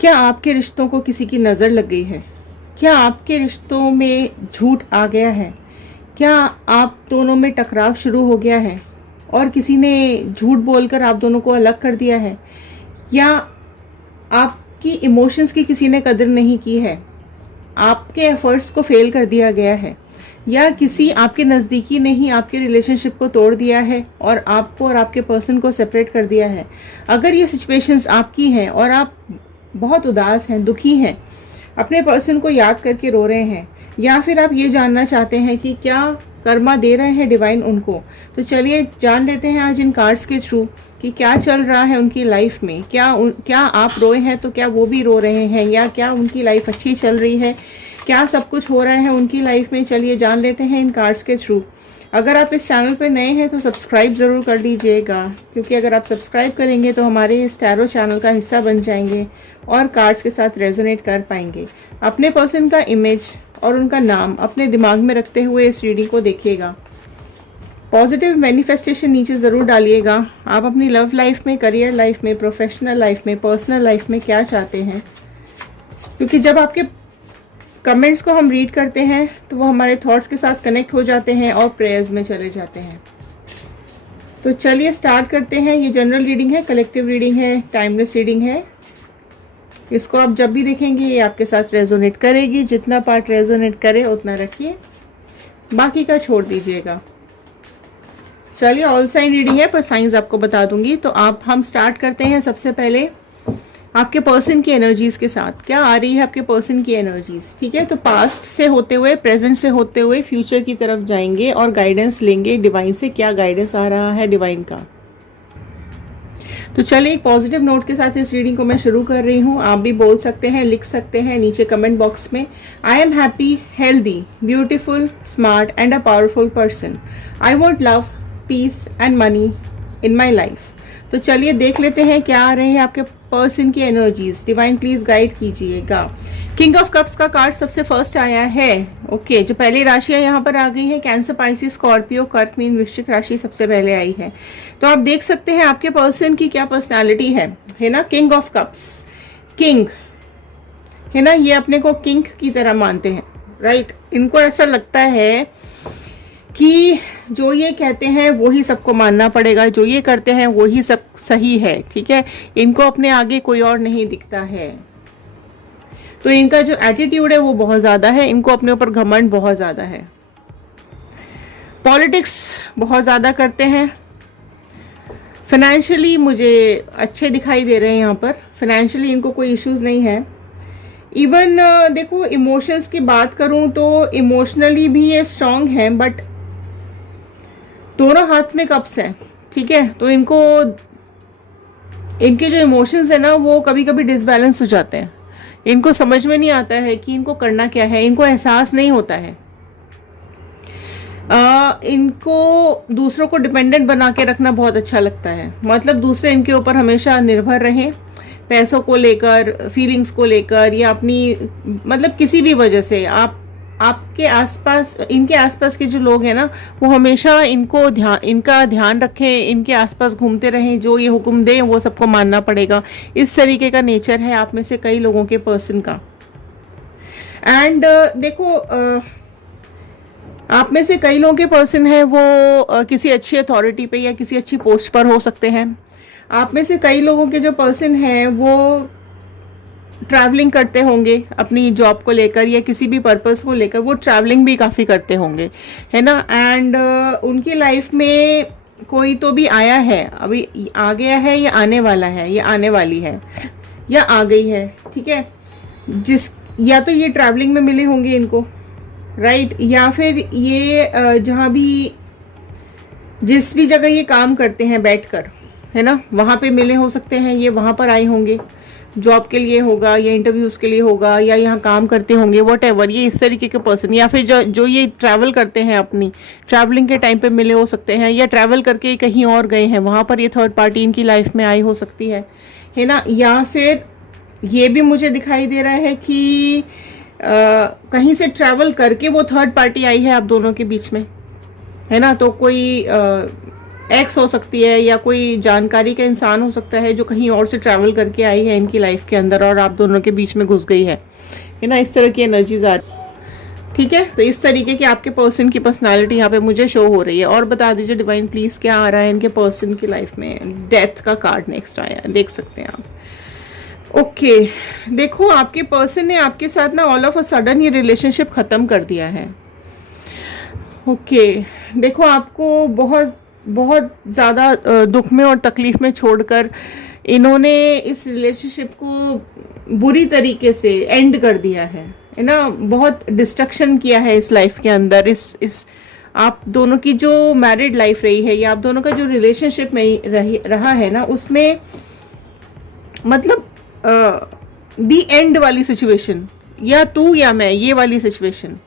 क्या आपके रिश्तों को किसी की नज़र लग गई है? क्या आपके रिश्तों में झूठ आ गया है? क्या आप दोनों में टकराव शुरू हो गया है और किसी ने झूठ बोलकर आप दोनों को अलग कर दिया है? या आपकी इमोशंस की किसी ने कदर नहीं की है, आपके एफर्ट्स को फेल कर दिया गया है, या किसी आपके नज़दीकी ने ही आपके रिलेशनशिप को तोड़ दिया है और आपको और आपके पर्सन को सेपरेट कर दिया है? अगर ये सिचुएशंस आपकी हैं और आप बहुत उदास हैं, दुखी हैं, अपने पर्सन को याद करके रो रहे हैं, या फिर आप ये जानना चाहते हैं कि क्या कर्मा दे रहे हैं डिवाइन उनको, तो चलिए जान लेते हैं आज इन कार्ड्स के थ्रू कि क्या चल रहा है उनकी लाइफ में। क्या आप रोए हैं तो क्या वो भी रो रहे हैं, या क्या उनकी लाइफ अच्छी चल रही है, क्या सब कुछ हो रहा है उनकी लाइफ में, चलिए जान लेते हैं इन कार्ड्स के थ्रू। अगर आप इस चैनल पर नए हैं तो सब्सक्राइब ज़रूर कर लीजिएगा, क्योंकि अगर आप सब्सक्राइब करेंगे तो हमारे इस टैरो चैनल का हिस्सा बन जाएंगे और कार्ड्स के साथ रेजोनेट कर पाएंगे। अपने पर्सन का इमेज और उनका नाम अपने दिमाग में रखते हुए इस रीडिंग को देखिएगा। पॉजिटिव मैनिफेस्टेशन नीचे ज़रूर डालिएगा। आप अपनी लव लाइफ में, करियर लाइफ में, प्रोफेशनल लाइफ में, पर्सनल लाइफ में क्या चाहते हैं, क्योंकि जब आपके कमेंट्स को हम रीड करते हैं तो वो हमारे थॉट्स के साथ कनेक्ट हो जाते हैं और प्रेयर्स में चले जाते हैं। तो चलिए स्टार्ट करते हैं। ये जनरल रीडिंग है, कलेक्टिव रीडिंग है, टाइमलेस रीडिंग है। इसको आप जब भी देखेंगे ये आपके साथ रेजोनेट करेगी। जितना पार्ट रेजोनेट करे उतना रखिए, बाकी का छोड़ दीजिएगा। चलिए ऑल साइन रीडिंग है, पर साइंस आपको बता दूंगी। तो हम स्टार्ट करते हैं सबसे पहले आपके पर्सन की एनर्जीज के साथ। क्या आ रही है आपके पर्सन की एनर्जीज? ठीक है, तो पास्ट से होते हुए, प्रेजेंट से होते हुए फ्यूचर की तरफ जाएंगे और गाइडेंस लेंगे डिवाइन से। क्या गाइडेंस आ रहा है डिवाइन का? तो चलिए एक पॉजिटिव नोट के साथ इस रीडिंग को मैं शुरू कर रही हूँ। आप भी बोल सकते हैं, लिख सकते हैं नीचे कमेंट बॉक्स में। I am happy, healthy, beautiful, smart and a powerful person. I want love, peace and money in my life. तो चलिए देख लेते हैं क्या आ रहे हैं आपके पर्सन की एनर्जीज। डिवाइन प्लीज गाइड कीजिएगा। किंग ऑफ कप्स का कार्ड सबसे फर्स्ट आया है। ओके, जो पहली राशियां यहाँ पर आ गई हैं, कैंसर, पाइसिस, स्कॉर्पियो, कर्क, मीन, वृश्चिक राशि सबसे पहले आई है। तो आप देख सकते हैं आपके पर्सन की क्या पर्सनालिटी है ना। किंग ऑफ कप्स, किंग है ना, ये अपने को किंग की तरह मानते हैं, राइट। इनको ऐसा लगता है कि जो ये कहते हैं वो ही सबको मानना पड़ेगा, जो ये करते हैं वो ही सब सही है, ठीक है। इनको अपने आगे कोई और नहीं दिखता है। तो इनका जो एटीट्यूड है वो बहुत ज़्यादा है, इनको अपने ऊपर घमंड बहुत ज़्यादा है। पॉलिटिक्स बहुत ज़्यादा करते हैं। फाइनेंशियली मुझे अच्छे दिखाई दे रहे हैं यहाँ पर। फाइनेंशियली इनको कोई इश्यूज़ नहीं है। इवन देखो, इमोशंस की बात करूँ तो इमोशनली भी ये स्ट्रांग हैं, बट दोनों हाथ में कप्स हैं, ठीक है। तो इनके जो इमोशंस है ना वो कभी कभी डिसबैलेंस हो जाते हैं। इनको समझ में नहीं आता है कि इनको करना क्या है, इनको एहसास नहीं होता है। इनको दूसरों को डिपेंडेंट बना के रखना बहुत अच्छा लगता है। मतलब दूसरे इनके ऊपर हमेशा निर्भर रहें, पैसों को लेकर, फीलिंग्स को लेकर, या अपनी मतलब किसी भी वजह से। आपके आसपास, इनके आसपास के जो लोग हैं ना वो हमेशा इनका ध्यान रखें, इनके आसपास घूमते रहें, जो ये हुक्म दें वो सबको मानना पड़ेगा। इस तरीके का नेचर है आप में से कई लोगों के पर्सन का। एंड देखो, आप में से कई लोगों के पर्सन है वो किसी अच्छी अथॉरिटी पे या किसी अच्छी पोस्ट पर हो सकते हैं। आप में से कई लोगों के जो पर्सन हैं वो ट्रैवलिंग करते होंगे अपनी जॉब को लेकर या किसी भी पर्पस को लेकर, वो ट्रैवलिंग भी काफ़ी करते होंगे, है ना। एंड उनकी लाइफ में कोई तो भी आया है, अभी आ गया है या आने वाला है, या आने वाली है या आ गई है, ठीक है। या तो ये ट्रैवलिंग में मिले होंगे इनको, राइट, या फिर ये जहाँ भी, जिस भी जगह ये काम करते हैं बैठकर, है ना, वहाँ पे मिले हो सकते हैं। ये वहाँ पर आए होंगे, जॉब के लिए होगा या इंटरव्यूज के लिए होगा, या यहाँ काम करते होंगे, व्हाटएवर। ये इस तरीके के पर्सन, या फिर जो ये ट्रैवल करते हैं, अपनी ट्रैवलिंग के टाइम पे मिले हो सकते हैं, या ट्रैवल करके कहीं और गए हैं, वहाँ पर ये थर्ड पार्टी इनकी लाइफ में आई हो सकती है ना। या फिर ये भी मुझे दिखाई दे रहा है कि कहीं से ट्रैवल करके वो थर्ड पार्टी आई है आप दोनों के बीच में, है ना। तो कोई एक्स हो सकती है या कोई जानकारी का इंसान हो सकता है जो कहीं और से ट्रैवल करके आई है इनकी लाइफ के अंदर और आप दोनों के बीच में घुस गई है ना, इस तरह की एनर्जीज आ रही। ठीक है, तो इस तरीके की आपके पर्सन की पर्सनालिटी यहाँ पे मुझे शो हो रही है। और बता दीजिए डिवाइन प्लीज क्या आ रहा है इनके पर्सन की लाइफ में। डेथ का कार्ड नेक्स्ट आया है, देख सकते हैं आप। ओके, देखो आपके पर्सन ने आपके साथ ना ऑल ऑफ अ सडन ये रिलेशनशिप खत्म कर दिया है। ओके, देखो आपको बहुत बहुत ज़्यादा दुख में और तकलीफ में छोड़कर इन्होंने इस रिलेशनशिप को बुरी तरीके से एंड कर दिया है ना। बहुत डिस्ट्रक्शन किया है इस लाइफ के अंदर। इस आप दोनों की जो मैरिड लाइफ रही है या आप दोनों का जो रिलेशनशिप में रहा है ना, उसमें मतलब दी एंड वाली सिचुएशन, या तू या मैं, ये वाली सिचुएशन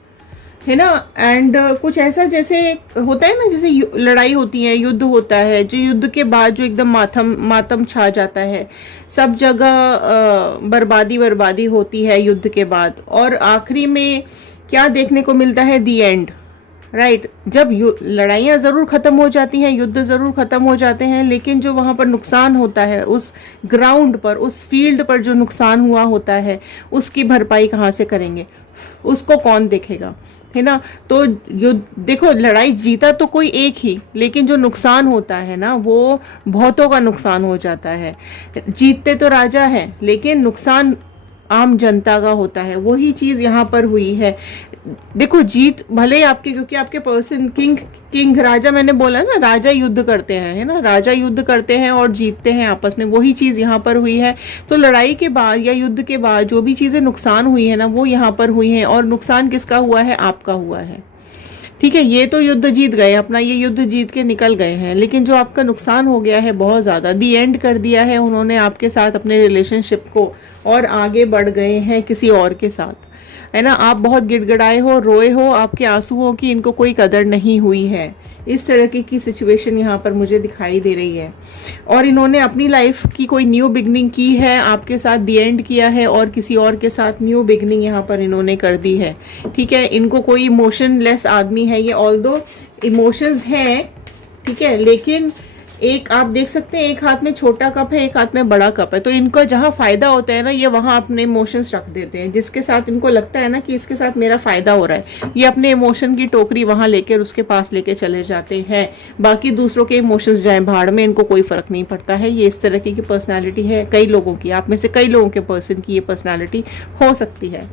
है ना। एंड कुछ ऐसा जैसे होता है ना, जैसे लड़ाई होती है, युद्ध होता है, जो युद्ध के बाद जो एकदम मातम छा जाता है, सब जगह बर्बादी बर्बादी होती है युद्ध के बाद, और आखिरी में क्या देखने को मिलता है, दी एंड, राइट। जब लड़ाइयाँ ज़रूर ख़त्म हो जाती हैं, युद्ध ज़रूर ख़त्म हो जाते हैं, लेकिन जो वहाँ पर नुकसान होता है, उस ग्राउंड पर, उस फील्ड पर जो नुकसान हुआ होता है, उसकी भरपाई कहाँ से करेंगे, उसको कौन देखेगा, है ना। तो देखो लड़ाई जीता तो कोई एक ही, लेकिन जो नुकसान होता है ना वो बहुतों का नुकसान हो जाता है। जीतते तो राजा है, लेकिन नुकसान आम जनता का होता है। वही चीज़ यहाँ पर हुई है। देखो जीत भले ही आपके, क्योंकि आपके पर्सन किंग राजा, मैंने बोला ना, राजा युद्ध करते हैं, है ना, राजा युद्ध करते हैं और जीतते हैं आपस में। वही चीज़ यहाँ पर हुई है। तो लड़ाई के बाद या युद्ध के बाद जो भी चीज़ें नुकसान हुई है ना, वो यहाँ पर हुई हैं। और नुकसान किसका हुआ है, आपका हुआ है। ठीक है, ये तो युद्ध जीत गए, अपना ये युद्ध जीत के निकल गए हैं, लेकिन जो आपका नुकसान हो गया है बहुत ज़्यादा, दी एंड कर दिया है उन्होंने आपके साथ अपने रिलेशनशिप को, और आगे बढ़ गए हैं किसी और के साथ, है ना। आप बहुत गिड़गिड़ाए हो, रोए हो, आपके आंसुओं की इनको कोई कदर नहीं हुई है। इस तरह की सिचुएशन यहाँ पर मुझे दिखाई दे रही है। और इन्होंने अपनी लाइफ की कोई न्यू बिगनिंग की है, आपके साथ दी एंड किया है, और किसी और के साथ न्यू बिगनिंग यहाँ पर इन्होंने कर दी है। ठीक है, इनको कोई इमोशनलेस आदमी है ये, ऑल्दो इमोशंस हैं, ठीक है, लेकिन एक आप देख सकते हैं, एक हाथ में छोटा कप है, एक हाथ में बड़ा कप है। तो इनका जहाँ फ़ायदा होता है ना, ये वहाँ अपने इमोशंस रख देते हैं। जिसके साथ इनको लगता है ना कि इसके साथ मेरा फ़ायदा हो रहा है, ये अपने इमोशन की टोकरी वहाँ लेकर उसके पास लेके चले जाते हैं। बाकी दूसरों के इमोशंस जाएं भाड़ में, इनको कोई फ़र्क नहीं पड़ता है। ये इस तरह की पर्सनैलिटी है कई लोगों की, आप में से कई लोगों के पर्सन की ये पर्सनैलिटी हो सकती है।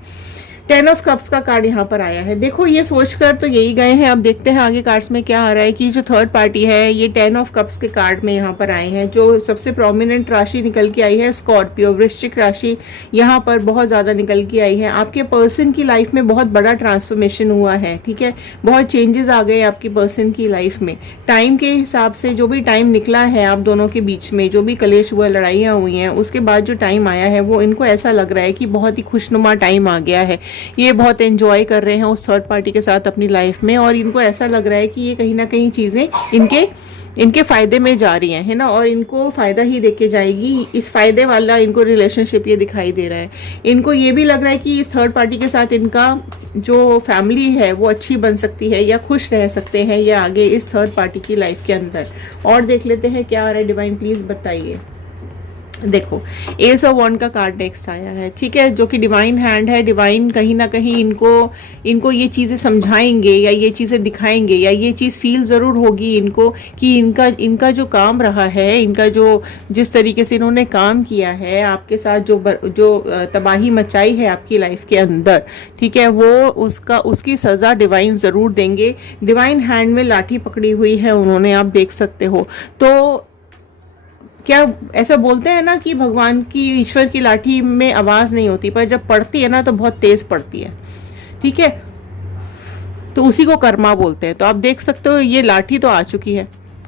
10 ऑफ कप्स का कार्ड यहाँ पर आया है। देखो ये सोचकर तो यही गए हैं, अब देखते हैं आगे कार्ड्स में क्या आ रहा है। कि जो थर्ड पार्टी है, ये 10 ऑफ कप्स के कार्ड में यहाँ पर आए हैं। जो सबसे प्रोमिनेंट राशि निकल के आई है, स्कॉर्पियो, वृश्चिक राशि यहाँ पर बहुत ज़्यादा निकल के आई है। आपके पर्सन की लाइफ में बहुत बड़ा ट्रांसफॉर्मेशन हुआ है, ठीक है, बहुत चेंजेस आ गए आपकी पर्सन की लाइफ में। टाइम के हिसाब से जो भी टाइम निकला है आप दोनों के बीच में, जो भी कलेश हुआ, लड़ाइयाँ हुई हैं, उसके बाद जो टाइम आया है वो इनको ऐसा लग रहा है कि बहुत ही खुशनुमा टाइम आ गया है। ये बहुत एंजॉय कर रहे हैं उस थर्ड पार्टी के साथ अपनी लाइफ में, और इनको ऐसा लग रहा है कि ये कहीं ना कहीं चीज़ें इनके फ़ायदे में जा रही हैं, है ना, और इनको फ़ायदा ही देके जाएगी। इस फ़ायदे वाला इनको रिलेशनशिप ये दिखाई दे रहा है। इनको ये भी लग रहा है कि इस थर्ड पार्टी के साथ इनका जो फैमिली है वो अच्छी बन सकती है, या खुश रह सकते हैं ये आगे इस थर्ड पार्टी की लाइफ के अंदर। और देख लेते हैं क्या आ रहा है, डिवाइन प्लीज़ बताइए। देखो एस ऑफ वॉन्ड का कार्ड नेक्स्ट आया है, ठीक है, जो कि डिवाइन हैंड है। डिवाइन कहीं ना कहीं इनको ये चीज़ें समझाएंगे, या ये चीज़ें दिखाएंगे, या ये चीज़ फील ज़रूर होगी इनको कि इनका जो काम रहा है, इनका जो जिस तरीके से इन्होंने काम किया है आपके साथ, जो तबाही मचाई है आपकी लाइफ के अंदर, ठीक है, वो उसकी सज़ा डिवाइन ज़रूर देंगे। डिवाइन हैंड में लाठी पकड़ी हुई है उन्होंने, आप देख सकते हो। तो क्या ऐसा बोलते हैं ना कि भगवान की, ईश्वर की लाठी में आवाज़ नहीं होती, पर जब पड़ती है ना तो बहुत तेज़ पड़ती है, ठीक है, तो उसी को कर्मा बोलते हैं। तो आप देख सकते हो ये लाठी तो आ चुकी है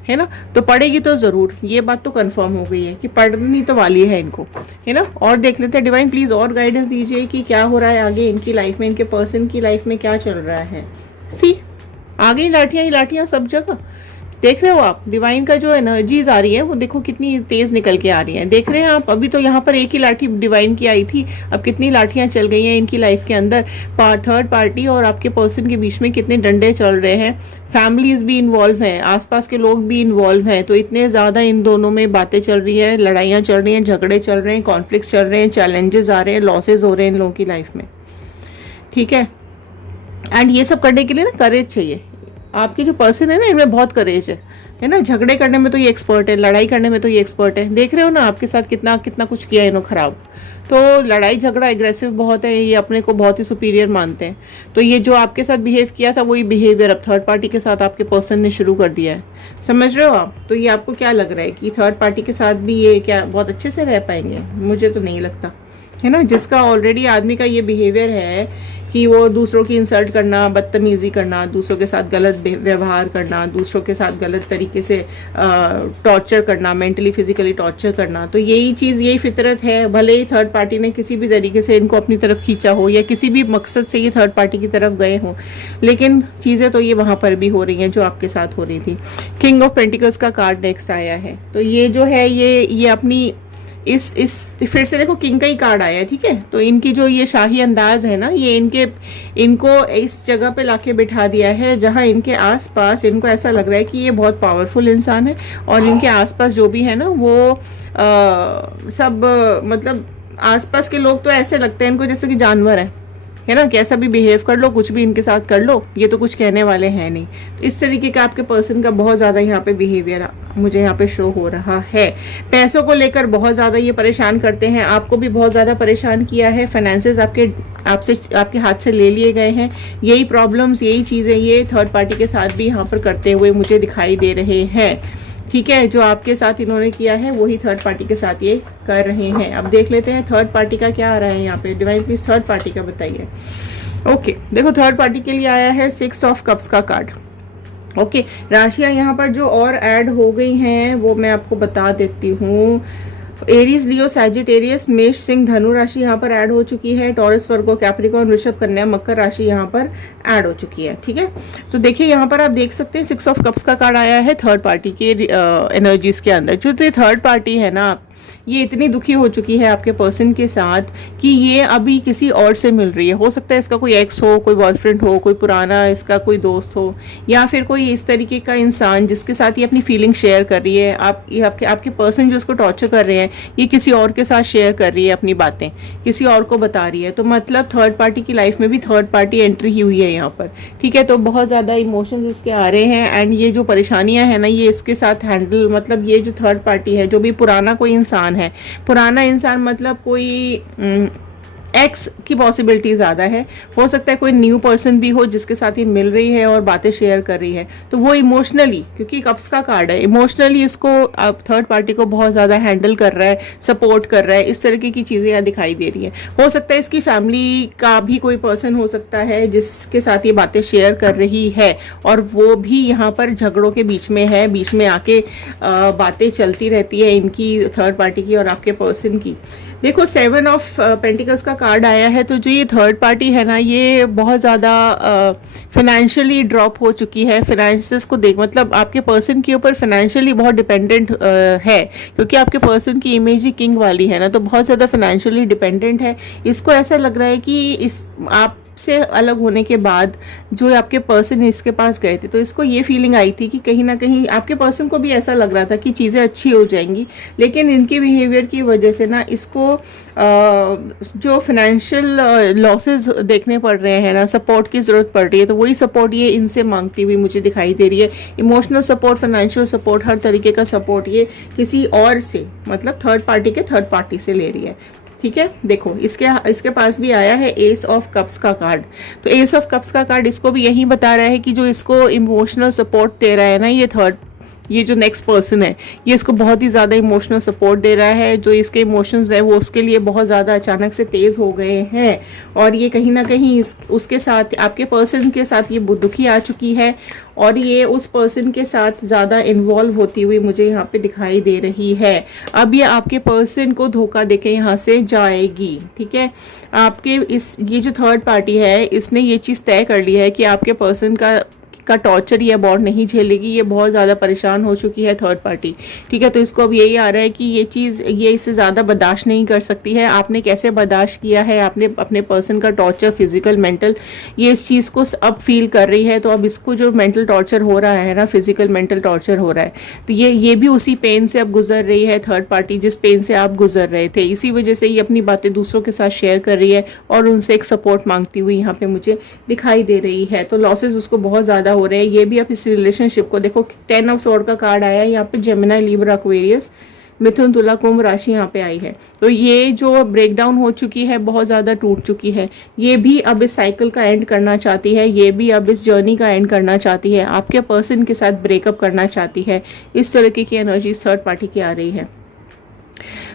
ना, तो पड़ेगी तो ज़रूर, ये बात तो कंफर्म हो गई है कि पड़नी तो वाली है इनको, है ना। और देख लेते हैं डिवाइन प्लीज़ और गाइडेंस दीजिए कि क्या हो रहा है आगे इनकी लाइफ में, इनके पर्सन की लाइफ में क्या चल रहा है। सी आ गई लाठियाँ ही लाठियाँ सब जगह, देख रहे हो आप, डिवाइन का जो एनर्जीज आ रही है वो देखो कितनी तेज निकल के आ रही है। देख रहे हैं आप, अभी तो यहाँ पर एक ही लाठी डिवाइन की आई थी, अब कितनी लाठियां चल गई हैं इनकी लाइफ के अंदर। थर्ड पार्टी और आपके पर्सन के बीच में कितने डंडे चल रहे हैं, फैमिलीज भी इन्वॉल्व हैं, आसपास के लोग भी इन्वॉल्व हैं। तो इतने ज़्यादा इन दोनों में बातें चल रही है, लड़ाइयाँ चल रही हैं, झगड़े चल रहे हैं, कॉन्फ्लिक्ट्स चल रहे हैं, चैलेंजेस आ रहे हैं, लॉसेज हो रहे हैं इन लोगों की लाइफ में। ठीक है, एंड ये सब करने के लिए ना करेज चाहिए। आपकी जो पर्सन है ना, इनमें बहुत करेज है ना। झगड़े करने में तो ये एक्सपर्ट है, लड़ाई करने में तो ये एक्सपर्ट है। देख रहे हो ना आपके साथ कितना कितना कुछ किया इन्होंने खराब। तो लड़ाई झगड़ा एग्रेसिव बहुत है, ये अपने को बहुत ही सुपीरियर मानते हैं। तो ये जो आपके साथ बिहेव किया था वही बिहेवियर अब थर्ड पार्टी के साथ आपके पर्सन ने शुरू कर दिया है। समझ रहे हो आप? तो ये आपको क्या लग रहा है कि थर्ड पार्टी के साथ भी ये क्या बहुत अच्छे से रह पाएंगे? मुझे तो नहीं लगता, है ना। जिसका ऑलरेडी आदमी का ये बिहेवियर है कि वो दूसरों की इंसल्ट करना, बदतमीज़ी करना, दूसरों के साथ गलत व्यवहार करना, दूसरों के साथ गलत तरीके से टॉर्चर करना, मेंटली फिजिकली टॉर्चर करना, तो यही चीज़, यही फितरत है। भले ही थर्ड पार्टी ने किसी भी तरीके से इनको अपनी तरफ खींचा हो या किसी भी मकसद से ये थर्ड पार्टी की तरफ गए हों, लेकिन चीज़ें तो ये वहाँ पर भी हो रही हैं जो आपके साथ हो रही थी। किंग ऑफ पेंटिकल्स का कार्ड नेक्स्ट आया है। तो ये जो है ये अपनी इस फिर से देखो किंग का ही कार्ड आया है। ठीक है, तो इनकी जो ये शाही अंदाज है ना, ये इनको इस जगह पे लाके बिठा दिया है जहाँ इनके आसपास इनको ऐसा लग रहा है कि ये बहुत पावरफुल इंसान है, और इनके आसपास जो भी है ना वो सब मतलब आसपास के लोग तो ऐसे लगते हैं इनको जैसे कि जानवर है ना। कैसा भी बिहेव कर लो, कुछ भी इनके साथ कर लो, ये तो कुछ कहने वाले हैं नहीं। तो इस तरीके का आपके पर्सन का बहुत ज़्यादा यहाँ पे बिहेवियर मुझे यहाँ पे शो हो रहा है। पैसों को लेकर बहुत ज़्यादा ये परेशान करते हैं, आपको भी बहुत ज़्यादा परेशान किया है। फाइनेंसेस आपके हाथ से ले लिए गए हैं। यही प्रॉब्लम्स, यही चीज़ें ये थर्ड पार्टी के साथ भी यहाँ पर करते हुए मुझे दिखाई दे रहे हैं। ठीक है, जो आपके साथ इन्होंने किया है वही थर्ड पार्टी के साथ ये कर रहे हैं। अब देख लेते हैं थर्ड पार्टी का क्या आ रहा है यहाँ पे। डिवाइन प्लीज थर्ड पार्टी का बताइए। ओके, देखो थर्ड पार्टी के लिए आया है 6 ऑफ कप्स का कार्ड। ओके, राशियाँ यहाँ पर जो और ऐड हो गई हैं वो मैं आपको बता देती हूँ। एरीज, लियो, सैजिटेरियस, मेष, सिंह, धनु राशि यहाँ पर ऐड हो चुकी है। टॉरस, वर्गो, कैप्रिकॉर्न, वृषभ, कन्या, मकर राशि यहाँ पर ऐड हो चुकी है। ठीक है, तो देखिए यहाँ पर आप देख सकते हैं 6 ऑफ कप्स का कार्ड आया है थर्ड पार्टी के एनर्जीज के अंदर। जो थर्ड पार्टी है ना, ये इतनी दुखी हो चुकी है आपके पर्सन के साथ कि ये अभी किसी और से मिल रही है। हो सकता है इसका कोई एक्स हो, कोई बॉयफ्रेंड हो, कोई पुराना इसका कोई दोस्त हो, या फिर कोई इस तरीके का इंसान जिसके साथ ये अपनी फीलिंग शेयर कर रही है। आपके पर्सन जो इसको टॉर्चर कर रहे हैं, ये किसी और के साथ शेयर कर रही है अपनी बातें, किसी और को बता रही है। तो मतलब थर्ड पार्टी की लाइफ में भी थर्ड पार्टी एंट्री ही हुई है यहाँ पर। ठीक है, तो बहुत ज़्यादा इमोशंस इसके आ रहे हैं, एंड ये जो परेशानियां हैं ना, ये इसके साथ हैंडल, मतलब ये जो थर्ड पार्टी है, जो भी पुराना कोई इंसान है, पुराना इंसान मतलब कोई एक्स की पॉसिबिलिटी ज़्यादा है। हो सकता है कोई न्यू पर्सन भी हो जिसके साथ ही मिल रही है और बातें शेयर कर रही है। तो वो इमोशनली, क्योंकि कप्स का कार्ड है, इमोशनली इसको अब थर्ड पार्टी को बहुत ज़्यादा हैंडल कर रहा है, सपोर्ट कर रहा है। इस तरीके की चीज़ें यहाँ दिखाई दे रही है। हो सकता है इसकी फैमिली का भी कोई पर्सन हो सकता है जिसके साथ ये बातें शेयर कर रही है, और वो भी यहाँ पर झगड़ों के बीच में है, बीच में आके बातें चलती रहती है इनकी, थर्ड पार्टी की और आपके पर्सन की। देखो 7 ऑफ पेंटिकल्स का कार्ड आया है। तो जो ये थर्ड पार्टी है ना, ये बहुत ज़्यादा फाइनेंशियली ड्रॉप हो चुकी है। फाइनेंसेस को देख, मतलब आपके पर्सन के ऊपर फाइनेंशियली बहुत डिपेंडेंट है, क्योंकि आपके पर्सन की इमेज ही किंग वाली है ना, तो बहुत ज़्यादा फाइनेंशियली डिपेंडेंट है। इसको ऐसा लग रहा है कि आप से अलग होने के बाद जो आपके पर्सन इसके पास गए थे, तो इसको ये फीलिंग आई थी कि कहीं ना कहीं आपके पर्सन को भी ऐसा लग रहा था कि चीज़ें अच्छी हो जाएंगी, लेकिन इनके बिहेवियर की वजह से ना इसको जो फाइनेंशियल लॉसेस देखने पड़ रहे हैं ना, सपोर्ट की ज़रूरत पड़ रही है। तो वही सपोर्ट ये इनसे मांगती हुई मुझे दिखाई दे रही है। इमोशनल सपोर्ट, फाइनेंशियल सपोर्ट, हर तरीके का सपोर्ट ये किसी और से, मतलब थर्ड पार्टी से ले रही है। ठीक है, देखो इसके पास भी आया है एस ऑफ कप्स का कार्ड। तो एस ऑफ कप्स का कार्ड इसको भी यही बता रहा है कि जो इसको इमोशनल सपोर्ट दे रहा है ना, ये जो नेक्स्ट पर्सन है, ये इसको बहुत ही ज़्यादा इमोशनल सपोर्ट दे रहा है। जो इसके इमोशंस है वो उसके लिए बहुत ज़्यादा अचानक से तेज़ हो गए हैं, और ये कहीं ना कहीं उसके साथ, आपके पर्सन के साथ ये दुखी आ चुकी है, और ये उस पर्सन के साथ ज़्यादा इन्वॉल्व होती हुई मुझे यहाँ पे दिखाई दे रही है। अब ये आपके पर्सन को धोखा देके यहाँ से जाएगी। ठीक है, आपके ये जो थर्ड पार्टी है, इसने ये चीज़ तय कर ली है कि आपके पर्सन का टॉर्चर ये अबॉर्ड नहीं झेलेगी, ये बहुत ज़्यादा परेशान हो चुकी है थर्ड पार्टी, ठीक है। तो इसको अब यही आ रहा है कि ये चीज़ ये इससे ज़्यादा बर्दाश्त नहीं कर सकती है। आपने कैसे बर्दाश्त किया है, आपने अपने पर्सन का टॉर्चर फिजिकल मेंटल, ये इस चीज़ को अब फील कर रही है। तो अब इसको जो मेंटल टॉर्चर हो रहा है ना, फिजिकल मेंटल टॉर्चर हो रहा है, तो ये भी उसी पेन से अब गुजर रही है थर्ड पार्टी, जिस पेन से आप गुजर रहे थे। इसी वजह से ये अपनी बातें दूसरों के साथ शेयर कर रही है और उनसे एक सपोर्ट मांगती हुई यहाँ पे मुझे दिखाई दे रही है। तो लॉसेस उसको बहुत ज़्यादा हो रहे हैं। ये भी अब इस रिलेशनशिप को देखो, 10 ऑफ स्वॉर्ड का कार्ड आया है यहाँ पे, जेमिनी, लिब्रा, एक्वेरियस, मिथुन, तुला, कुंभ राशि यहाँ पे आई है। तो ये जो ब्रेकडाउन हो चुकी है, बहुत ज़्यादा टूट चुकी है, ये भी अब इस साइकिल का एंड करना चाहती है, ये भी अब इस जर्नी का एंड करना चाहती है, आपके पर्सन के साथ ब्रेकअप करना चाहती है। इस तरीके की एनर्जी थर्ड पार्टी की आ रही है।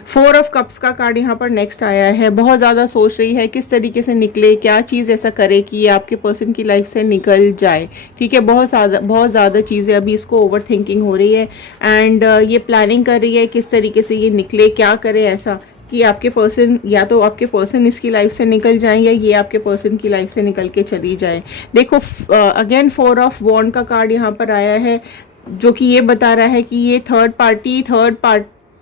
4 ऑफ कप्स का कार्ड यहाँ पर नेक्स्ट आया है। बहुत ज़्यादा सोच रही है किस तरीके से निकले, क्या चीज़ ऐसा करे कि ये आपके पर्सन की लाइफ से निकल जाए, ठीक है। बहुत ज़्यादा चीज़ें अभी इसको ओवर थिंकिंग हो रही है एंड ये प्लानिंग कर रही है किस तरीके से ये निकले, क्या करे ऐसा कि आपके पर्सन, या तो आपके पर्सन इसकी लाइफ से निकल जाएं या ये आपके पर्सन की लाइफ से निकल के चली जाए। देखो अगेन 4 ऑफ वॉन्ड का कार्ड यहाँ पर आया है, जो कि ये बता रहा है कि ये थर्ड पार्टी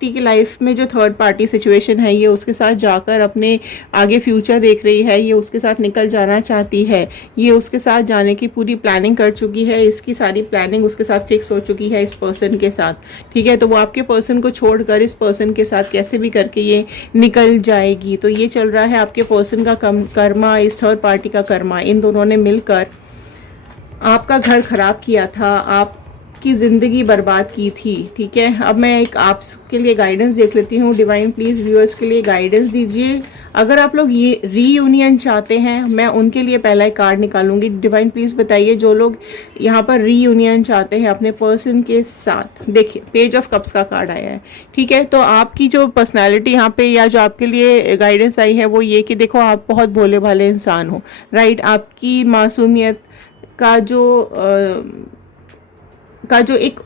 की लाइफ में जो थर्ड पार्टी सिचुएशन है, ये उसके साथ जाकर अपने आगे फ्यूचर देख रही है, ये उसके साथ निकल जाना चाहती है, ये उसके साथ जाने की पूरी प्लानिंग कर चुकी है, इसकी सारी प्लानिंग उसके साथ फिक्स हो चुकी है इस पर्सन के साथ, ठीक है। तो वो आपके पर्सन को छोड़कर इस पर्सन के साथ कैसे भी करके ये निकल जाएगी। तो ये चल रहा है आपके पर्सन का कर्मा, इस थर्ड पार्टी का कर्मा। इन दोनों ने मिलकर आपका घर खराब किया था, आप की ज़िंदगी बर्बाद की थी, ठीक है। अब मैं एक आपके लिए गाइडेंस देख लेती हूँ। डिवाइन प्लीज़ व्यूअर्स के लिए गाइडेंस दीजिए। अगर आप लोग ये रीयूनियन चाहते हैं, मैं उनके लिए पहला एक कार्ड निकालूंगी। डिवाइन प्लीज़ बताइए, जो लोग यहाँ पर रीयूनियन चाहते हैं अपने पर्सन के साथ। देखिए पेज ऑफ कप्स का कार्ड आया है, ठीक है। तो आपकी जो पर्सनैलिटी यहाँ पे या जो आपके लिए गाइडेंस आई है वो ये कि देखो आप बहुत भोले भाले इंसान हो, राइट। आपकी मासूमियत का जो एक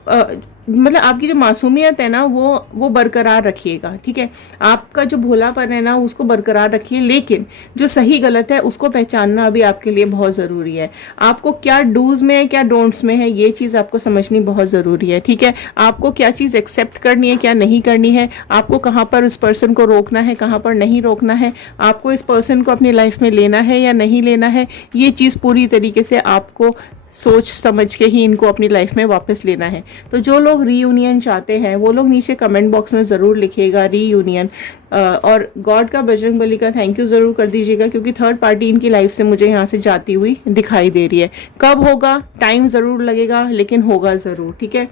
मतलब आपकी जो मासूमियत है ना वो बरकरार रखिएगा, ठीक है। आपका जो भोलापन है ना उसको बरकरार रखिए, लेकिन जो सही गलत है उसको पहचानना अभी आपके लिए बहुत ज़रूरी है। आपको क्या डूज में है, क्या डोंट्स में है, ये चीज़ आपको समझनी बहुत ज़रूरी है, ठीक है। आपको क्या चीज़ एक्सेप्ट करनी है, क्या नहीं करनी है, आपको कहाँ पर उस पर्सन को रोकना है, कहाँ पर नहीं रोकना है, आपको इस पर्सन को अपनी लाइफ में लेना है या नहीं लेना है, ये चीज़ पूरी तरीके से आपको सोच समझ के ही इनको अपनी लाइफ में वापस लेना है। तो जो लोग रीयूनियन चाहते हैं वो लोग नीचे कमेंट बॉक्स में ज़रूर लिखिएगा रीयूनियन, और गॉड का, बजरंग बली का थैंक यू ज़रूर कर दीजिएगा, क्योंकि थर्ड पार्टी इनकी लाइफ से मुझे यहाँ से जाती हुई दिखाई दे रही है। कब होगा, टाइम ज़रूर लगेगा, लेकिन होगा ज़रूर, ठीक है।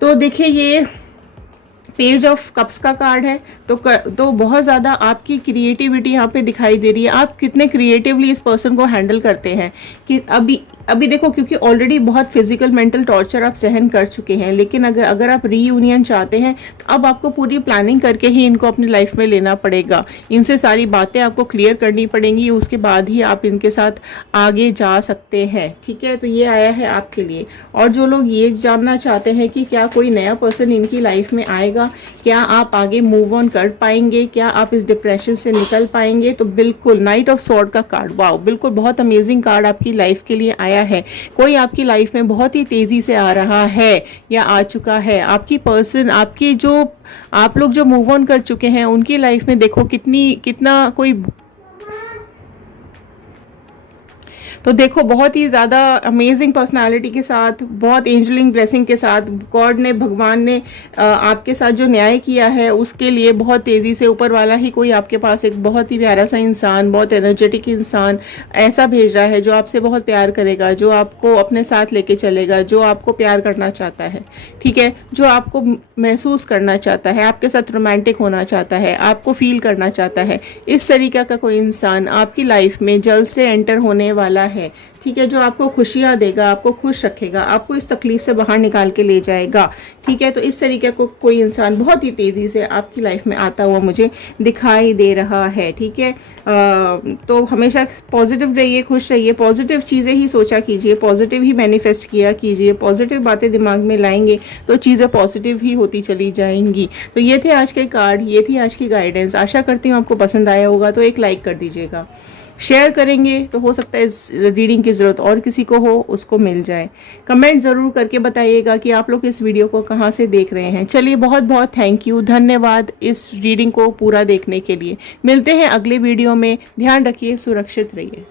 तो देखिए ये पेज ऑफ कप्स का कार्ड है। तो बहुत ज़्यादा आपकी क्रिएटिविटी यहाँ पे दिखाई दे रही है। आप कितने क्रिएटिवली इस पर्सन को हैंडल करते हैं कि अभी देखो, क्योंकि ऑलरेडी बहुत फिजिकल मेंटल टॉर्चर आप सहन कर चुके हैं, लेकिन अगर आप रीयूनियन चाहते हैं तो अब आपको पूरी प्लानिंग करके ही इनको अपनी लाइफ में लेना पड़ेगा। इनसे सारी बातें आपको क्लियर करनी पड़ेंगी, उसके बाद ही आप इनके साथ आगे जा सकते हैं, ठीक है। तो ये आया है आपके लिए। और जो लोग ये जानना चाहते हैं कि क्या कोई नया पर्सन इनकी लाइफ में आएगा, क्या आप आगे मूव ऑन कर पाएंगे, क्या आप इस डिप्रेशन से निकल पाएंगे, तो बिल्कुल नाइट ऑफ स्वॉर्ड का कार्ड, वाओ, बिल्कुल बहुत अमेजिंग कार्ड आपकी लाइफ के लिए आया है। कोई आपकी लाइफ में बहुत ही तेजी से आ रहा है या आ चुका है। आपकी पर्सन, आपकी जो आप लोग जो मूव ऑन कर चुके हैं उनकी लाइफ में देखो कितना कोई, तो देखो बहुत ही ज़्यादा अमेजिंग पर्सनालिटी के साथ, बहुत एंजलिंग ब्लेसिंग के साथ गॉड ने, भगवान ने आपके साथ जो न्याय किया है उसके लिए बहुत तेज़ी से ऊपर वाला ही कोई आपके पास एक बहुत ही प्यारा सा इंसान, बहुत एनर्जेटिक इंसान ऐसा भेज रहा है जो आपसे बहुत प्यार करेगा, जो आपको अपने साथ लेके चलेगा, जो आपको प्यार करना चाहता है, ठीक है, जो आपको महसूस करना चाहता है, आपके साथ रोमांटिक होना चाहता है, आपको फील करना चाहता है। इस तरीके का कोई इंसान आपकी लाइफ में जल्द से एंटर होने वाला है, ठीक है, जो आपको खुशियां देगा, आपको खुश रखेगा, आपको इस तकलीफ से बाहर निकाल के ले जाएगा, ठीक है। तो इस तरीके को कोई इंसान बहुत ही तेज़ी से आपकी लाइफ में आता हुआ मुझे दिखाई दे रहा है, ठीक है। तो हमेशा पॉजिटिव रहिए, खुश रहिए, पॉजिटिव चीज़ें ही सोचा कीजिए, पॉजिटिव ही मैनिफेस्ट किया कीजिए, पॉजिटिव बातें दिमाग में लाएंगे तो चीज़ें पॉजिटिव ही होती चली जाएंगी। तो ये थे आज के कार्ड, ये थी आज की गाइडेंस। आशा करती हूँ आपको पसंद आया होगा, तो एक लाइक कर दीजिएगा। शेयर करेंगे तो हो सकता है इस रीडिंग की ज़रूरत और किसी को हो, उसको मिल जाए। कमेंट ज़रूर करके बताइएगा कि आप लोग इस वीडियो को कहाँ से देख रहे हैं। चलिए, बहुत बहुत थैंक यू, धन्यवाद इस रीडिंग को पूरा देखने के लिए। मिलते हैं अगले वीडियो में। ध्यान रखिए, सुरक्षित रहिए।